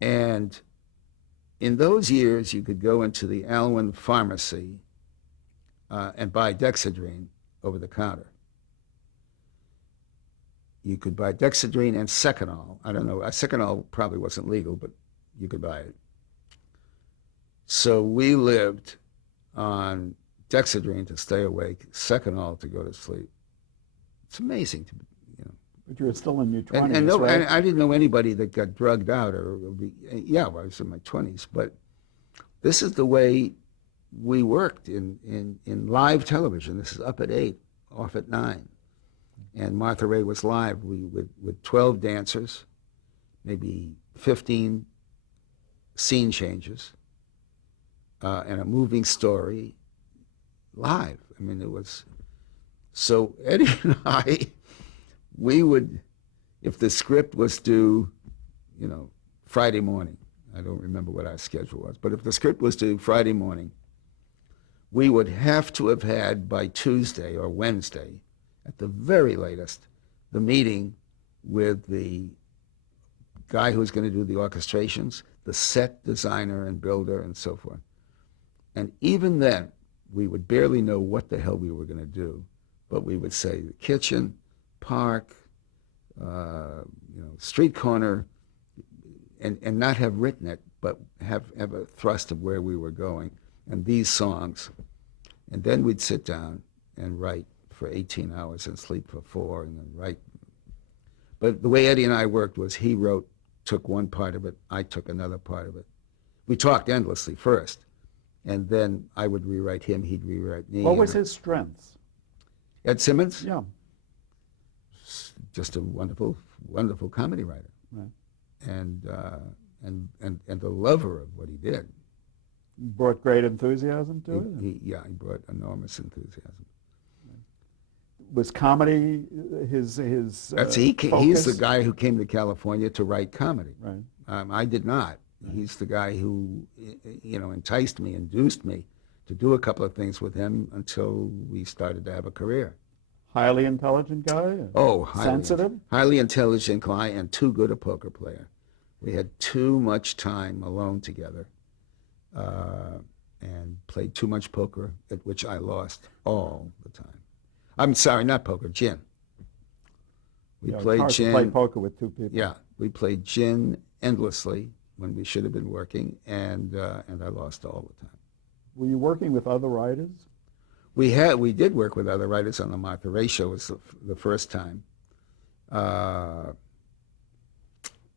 And in those years, you could go into the Alwyn pharmacy and buy Dexedrine over the counter. You could buy Dexedrine and Seconal. I don't know. Seconal probably wasn't legal, but you could buy it. So we lived on Dexedrine to stay awake, Seconal to go to sleep. It's amazing to, you know. But you were still in your 20s, And no, right? I didn't know anybody that got drugged out yeah, I was in my 20s, but this is the way we worked in live television. This is up at 8, off at 9. And Martha Raye was live. With 12 dancers, maybe 15 scene changes, and a moving story live. I mean, it was, so Eddie and I, we would, if the script was due, you know, Friday morning, I don't remember what our schedule was, but if the script was due Friday morning, we would have to have had by Tuesday or Wednesday, at the very latest, the meeting with the guy who was going to do the orchestrations, the set designer and builder and so forth. And even then, we would barely know what the hell we were going to do, but we would say the kitchen, park, you know, street corner, and not have written it, but have a thrust of where we were going and these songs. And then we'd sit down and write for 18 hours and sleep for 4 and then write. But the way Eddie and I worked was he took one part of it, I took another part of it. We talked endlessly first, and then I would rewrite him, he'd rewrite me. What was his strengths? Ed Simmons? Yeah. Just a wonderful, wonderful comedy writer. Right. And the lover of what he did. Brought great enthusiasm to it? He brought enormous enthusiasm. Was comedy his He's focus? the guy who came to California to write comedy. Right. I did not. Right. He's the guy who, you know, enticed me, induced me to do a couple of things with him until we started to have a career. Highly intelligent guy? Oh, sensitive? Highly intelligent guy and too good a poker player. We had too much time alone together and played too much poker, at which I lost all the time. I'm sorry, not poker, gin. We played it's hard gin. to play poker with two people. Yeah, we played gin endlessly when we should have been working, and I lost all the time. Were you working with other writers? We did work with other writers on the Martha Raye show. It was the first time. As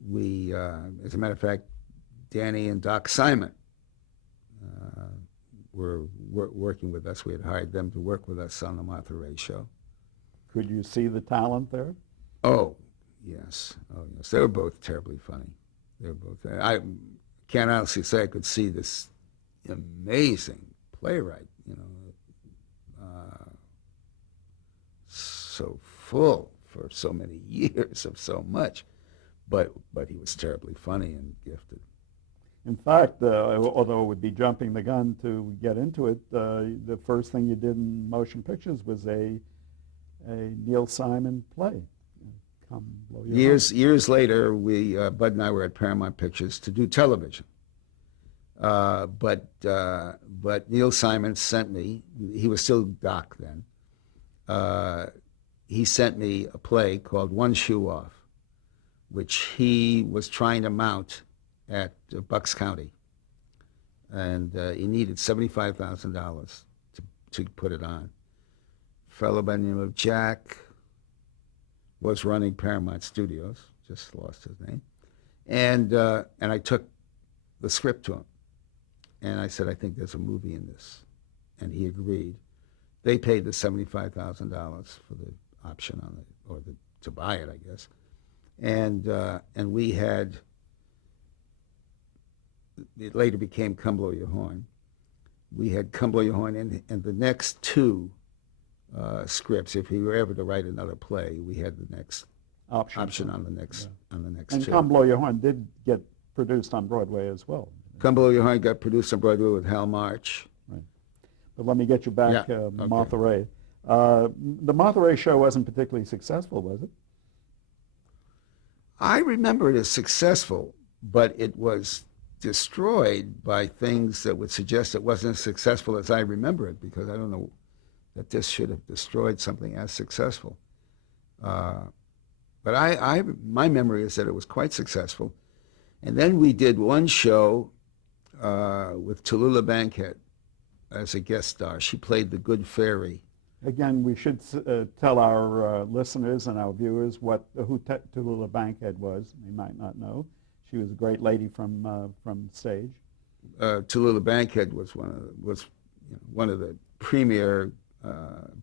a matter of fact, Danny and Doc Simon were working with us. We had hired them to work with us on the Martha Raye show. Could you see the talent there? Oh, yes. Oh, yes. They were both terribly funny. They were both. I can't honestly say I could see this amazing playwright, you know, so full for so many years of so much, but he was terribly funny and gifted. In fact, although it would be jumping the gun to get into it, the first thing you did in motion pictures was a Neil Simon play. Come Blow Your Horn. Years later, Bud and I were at Paramount Pictures to do television. But Neil Simon sent me. He was still Doc then. He sent me a play called One Shoe Off, which he was trying to mount at Bucks County, and he needed $75,000 to put it on. A fellow by the name of Jack was running Paramount Studios, just lost his name, and I took the script to him, and I said, I think there's a movie in this, and he agreed. They paid the $75,000 for the option on it, to buy it, I guess, and we had. It later became Come Blow Your Horn. We had Come Blow Your Horn, and the next two scripts, if we were ever to write another play, we had the next option on the next And two. Come Blow Your Horn did get produced on Broadway as well. Come Blow Your Horn got produced on Broadway with Hal March. Right. But let me get you back, Yeah, okay. Martha Raye. The Martha Raye show wasn't particularly successful, was it? I remember it as successful, but it was destroyed by things that would suggest it wasn't as successful as I remember it, because I don't know that this should have destroyed something as successful. But my memory is that it was quite successful. And then we did one show with Tallulah Bankhead as a guest star. She played the Good Fairy. Again, we should tell our listeners and our viewers who Tallulah Bankhead was. They might not know. She was a great lady from stage. Tallulah Bankhead was one of the premier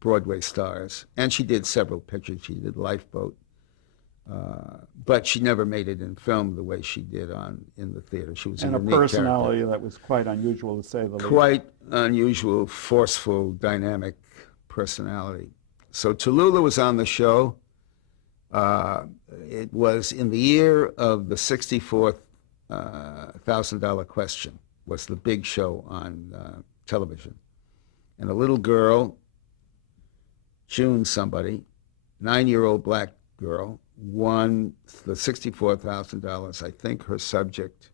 Broadway stars, and she did several pictures. She did Lifeboat, but she never made it in film the way she did in the theater. She was and a personality that was quite unusual, to say the least. Quite unusual, forceful, dynamic personality. So Tallulah was on the show. It was in the year of the $64,000 question, was the big show on television. And a little girl, June somebody, 9-year-old black girl, won the $64,000. I think her subject,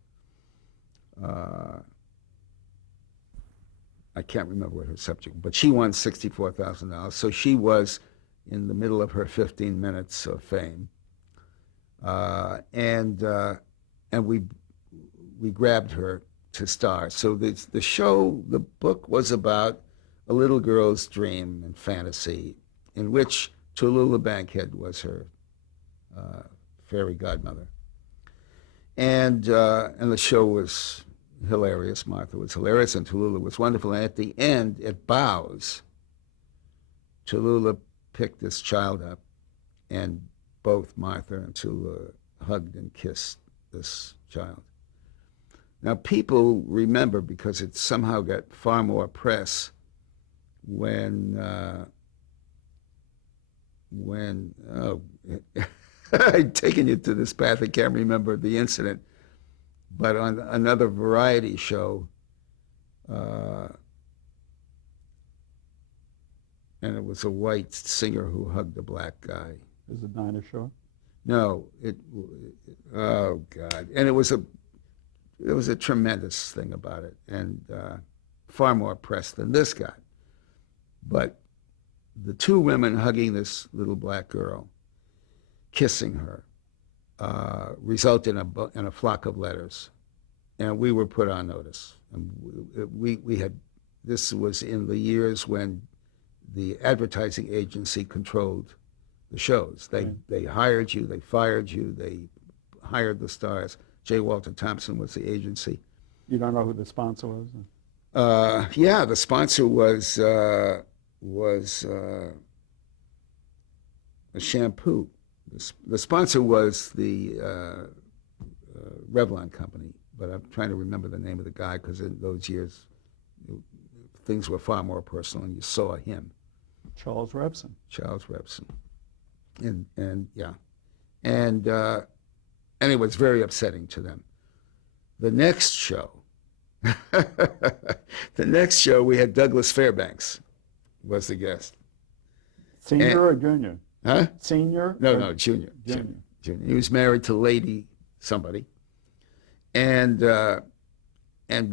I can't remember what her subject, but she won $64,000. So she was in the middle of her 15 minutes of fame. And we grabbed her to star. So the show, the book was about a little girl's dream and fantasy, in which Tallulah Bankhead was her fairy godmother. And the show was hilarious. Martha was hilarious, and Tallulah was wonderful. And at the end, it bows. Tallulah picked this child up, and both Martha and Tallulah hugged and kissed this child. Now, people remember, because it somehow got far more press when I'd taken you to this path. I can't remember the incident, but on another variety show, and it was a white singer who hugged a black guy. Is it Dinah Shore? No, oh God. And it was a tremendous thing about it, and far more press than this got. But the two women hugging this little black girl, kissing her, resulted in a flock of letters, and we were put on notice. And we had, this was in the years when the advertising agency controlled the shows. They hired you, they fired you, they hired the stars. J. Walter Thompson was the agency. You don't know who the sponsor was? Yeah, the sponsor was a shampoo. The sponsor was the Revlon company, but I'm trying to remember the name of the guy, because in those years things were far more personal, and you saw him. Charles Revson. Charles Revson. And yeah. And it was very upsetting to them. The next show, we had Douglas Fairbanks was the guest. Senior or junior? Huh? Senior? No, junior. He was married to Lady somebody. And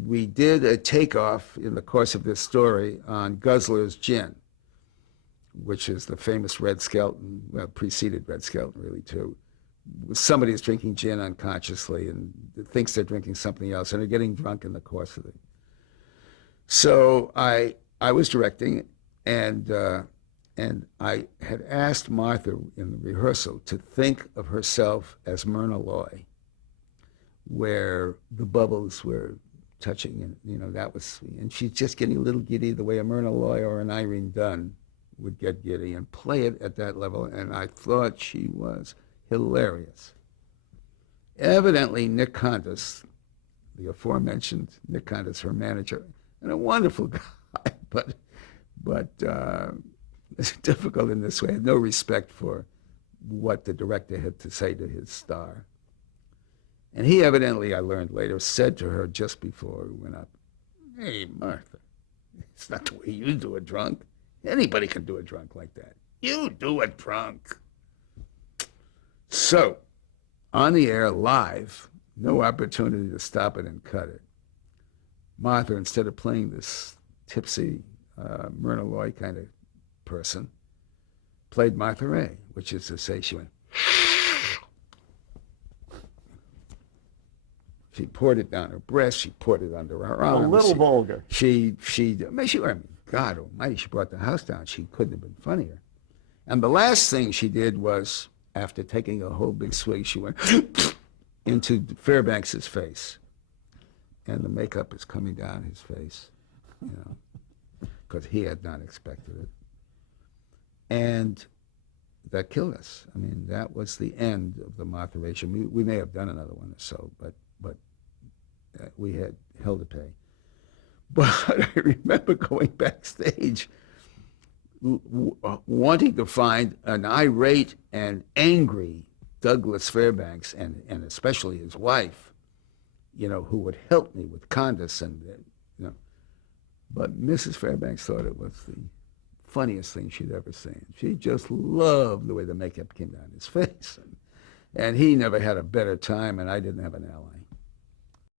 we did a takeoff in the course of this story on Guzzler's Gin, which is the famous Red Skelton, well, preceded Red Skelton really too. Somebody is drinking gin unconsciously and thinks they're drinking something else, and they're getting drunk in the course of it. So I was directing, and I had asked Martha in the rehearsal to think of herself as Myrna Loy, where the bubbles were touching, and that was, and she's just getting a little giddy the way a Myrna Loy or an Irene Dunn would get giddy, and play it at that level. And I thought she was hilarious. Evidently, Nick Condas, the aforementioned Nick Condas, her manager, and a wonderful guy, but it's difficult in this way. I had no respect for what the director had to say to his star. And he evidently, I learned later, said to her just before we went up, "Hey, Martha, it's not the way you do a drunk. Anybody can do a drunk like that. You do it drunk." So, on the air, live, No opportunity to stop it and cut it. Martha, instead of playing this tipsy Myrna Loy kind of person, played Martha Ray, which is to say she went. She poured it down her breast. She poured it under her arm. A little vulgar. God almighty, she brought the house down. She couldn't have been funnier. And the last thing she did was, after taking a whole big swig, she went into Fairbanks's face. And the makeup is coming down his face, you know, because he had not expected it. And that killed us. I mean, that was the end of the Martha Ray show. We may have done another one or so, but we had hell to pay. But I remember going backstage wanting to find an irate and angry Douglas Fairbanks and especially his wife, you know, who would help me with Candace and, you know. But Mrs. Fairbanks thought it was the funniest thing she'd ever seen. She just loved the way the makeup came down his face. And he never had a better time, and I didn't have an ally.